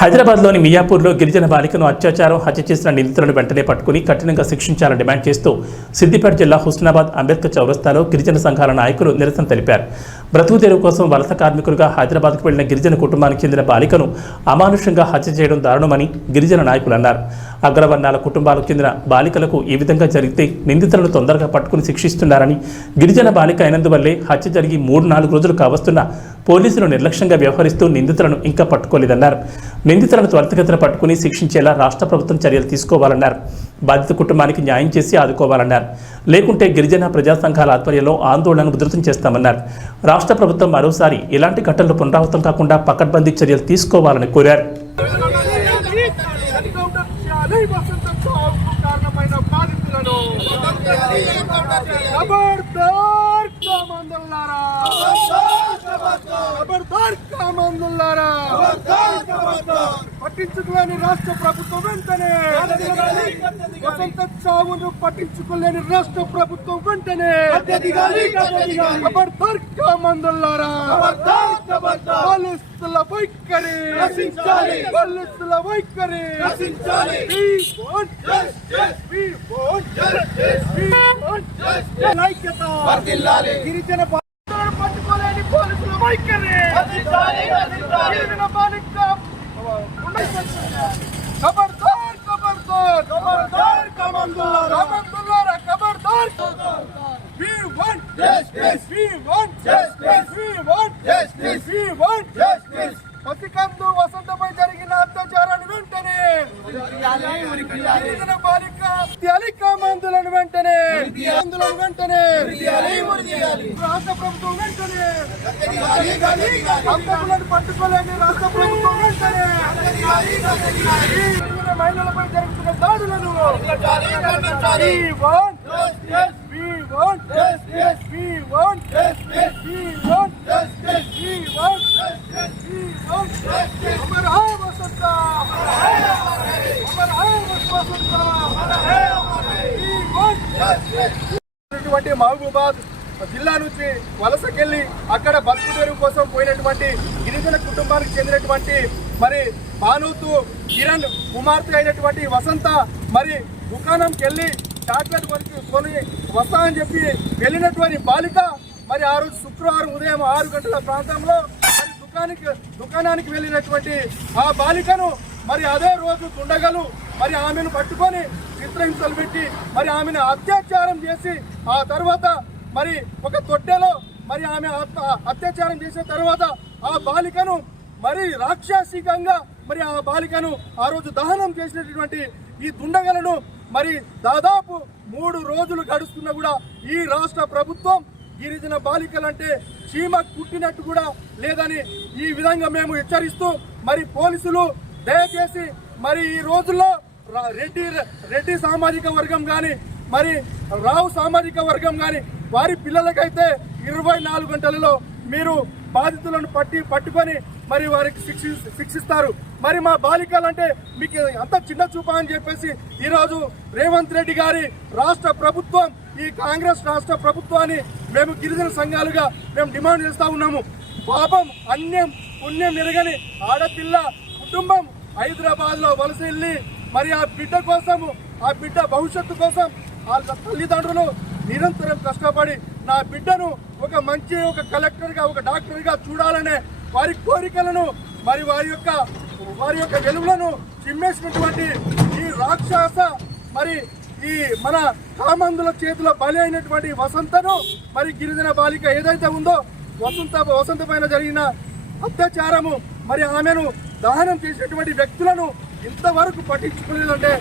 హైదరాబాద్లోని మియాపూర్లో గిరిజన బాలికను అత్యాచారం హత్య చేసిన నిందితులను వెంటనే పట్టుకుని కఠినంగా శిక్షించాలని డిమాండ్ చేస్తూ సిద్దిపేట జిల్లా హుస్నాబాద్ అంబేద్కర్ చౌరస్తాలో గిరిజన సంఘాల నాయకులు నిరసన తెలిపారు. బ్రతుకు తెరువు కోసం వలస కార్మికులుగా హైదరాబాద్కు వెళ్లిన గిరిజన కుటుంబానికి చెందిన బాలికను అమానుషంగా హత్య చేయడం దారుణమని గిరిజన నాయకులు అన్నారు. అగ్రవర్ణాల కుటుంబాలకు చెందిన బాలికలకు ఈ విధంగా జరిగితే నిందితులను తొందరగా పట్టుకుని శిక్షిస్తున్నారని, గిరిజన బాలిక అయినందువల్లే హత్య జరిగి 3-4 రోజులు కావస్తున్న పోలీసులు నిర్లక్ష్యంగా వ్యవహరిస్తూ నిందితులను ఇంకా పట్టుకోలేదన్నారు. నిందితులను త్వరితగతిన పట్టుకుని శిక్షించేలా రాష్ట్ర ప్రభుత్వం చర్యలు తీసుకోవాలన్నారు. బాధిత కుటుంబానికి న్యాయం చేసి ఆదుకోవాలన్నారు. లేకుంటే గిరిజన ప్రజా సంఘాల ఆధ్వర్యంలో ఆందోళనను ఉధృతం చేస్తామన్నారు. రాష్ట్ర ప్రభుత్వం మరోసారి ఇలాంటి ఘటనలు పునరావృతం కాకుండా పకడ్బందీ చర్యలు తీసుకోవాలని కోరారు. పట్టించుకోలేని రాష్ట్ర ప్రభుత్వం వెంటనే వసంత చావును పట్టించుకోలేని రాష్ట్ర ప్రభుత్వం వెంటనే ఖబర్దార్ కామందులారా, పోలీసుల వైఖరి, పోలీసుల వైఖరి, గిరిజన పట్టుకోలేని పోలీసుల వైఖరి, ఖబర్దార్ ఖబర్దార్ ఖబర్దార్ కామందులారా, ఖబర్దార్. We want justice. We want justice. We want justice. We want justice. పసికందు వసంతపై జరిగిన అత్యాచారాన్ని వెంటనే గిరిజన బాలిక కామందులను వెంటనే రాష్ట్ర ప్రభుత్వం వెంటనే అంతకులను పట్టుకోలేని రాష్ట్ర ప్రభుత్వం వెంటనే మహిళలపై జరుగుతున్న దాడులను We want justice. We want justice. We want justice. We want justice. We want justice. अमर है वसंता, अमर है Vasanta, We want justice. Mahabubabad జిల్లా నుంచి వలసకెళ్లి అక్కడ బతుకు తెరువు కోసం పోయినటువంటి గిరిజన కుటుంబానికి చెందినటువంటి మరి భానుతు కిరణ్ కుమార్తె అయినటువంటి వసంత మరి దుకాణంకి వెళ్ళి చాక్లెట్ కొని వస్తా అని చెప్పి వెళ్ళినటువంటి బాలిక మరి ఆ రోజు శుక్రవారం ఉదయం 6 గంటల ప్రాంతంలో మరి దుకాణానికి వెళ్ళినటువంటి ఆ బాలికను మరి అదే రోజు దుండగలు మరి ఆమెను పట్టుకొని చిత్రహింసలు పెట్టి మరి ఆమెను అత్యాచారం చేసి ఆ తర్వాత మరి ఒక తొట్టెలో మరి ఆమె అత్యాచారం చేసిన తర్వాత ఆ బాలికను మరి రాక్షసికంగా మరి ఆ బాలికను ఆ రోజు దహనం చేసినటువంటి ఈ దుండగలను మరి దాదాపు 3 రోజులు గడుస్తున్నా కూడా ఈ రాష్ట్ర ప్రభుత్వం గిరిజన బాలికలంటే చీమ కుట్టినట్టు కూడా లేదని ఈ విధంగా మేము హెచ్చరిస్తూ మరి పోలీసులు దయచేసి మరి ఈ రోజుల్లో రెడ్డి సామాజిక వర్గం కానీ మరి రావు సామాజిక వర్గం కానీ వారి పిల్లలకైతే 24 గంటలలో మీరు బాధితులను పట్టుకొని మరి వారికి శిక్షిస్తారు. మరి మా బాలికలంటే మీకు అంత చిన్న చూపా అని చెప్పేసి ఈరోజు రేవంత్ రెడ్డి గారి రాష్ట్ర ప్రభుత్వం, ఈ కాంగ్రెస్ రాష్ట్ర ప్రభుత్వాన్ని మేము గిరిజన సంఘాలుగా మేము డిమాండ్ చేస్తూ ఉన్నాము. పాపం పుణ్యం ఎరగని ఆడపిల్ల కుటుంబం హైదరాబాద్లో వలస వెళ్ళి మరి ఆ బిడ్డ కోసము, ఆ బిడ్డ భవిష్యత్తు కోసం వాళ్ళ తల్లిదండ్రులు నిరంతరం కష్టపడి నా బిడ్డను ఒక కలెక్టర్గా, ఒక డాక్టర్గా చూడాలనే వారి కోరికలను మరి వారి యొక్క వెలుగులను చిమ్మేసినటువంటి ఈ రాక్షస మరి ఈ మన కామందుల చేతిలో బలి అయినటువంటి వసంతను మరి గిరిజన బాలిక ఏదైతే ఉందో వసంత పైన జరిగిన అత్యాచారము మరి ఆమెను దహనం చేసినటువంటి వ్యక్తులను ఇంతవరకు పట్టించుకోలేదంటే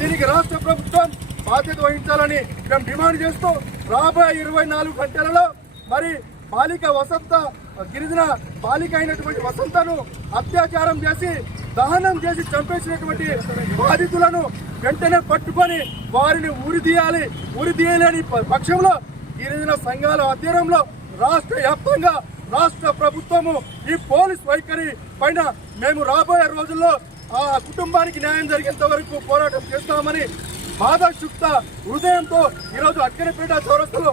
దీనికి రాష్ట్ర ప్రభుత్వం బాధ్యత వహించాలని మేము డిమాండ్ చేస్తూ రాబోయే 24 గంటలలో మరి గిరిజన బాలిక అయినటువంటి వసంతను అత్యాచారం చేసి దహనం చేసి చంపేసినటువంటి బాధితులను వెంటనే పట్టుకొని వారిని ఉరిదీయలేని పక్షంలో గిరిజన సంఘాల ఆధ్వర్యంలో రాష్ట్ర వ్యాప్తంగా రాష్ట్ర ప్రభుత్వము ఈ పోలీస్ వైఖరి పైన మేము రాబోయే రోజుల్లో ఆ కుటుంబానికి న్యాయం జరిగేంత వరకు పోరాటం చేస్తామని బాధాక్షుప్త హృదయంతో ఈరోజు అక్కనపేట చౌరస్తాలో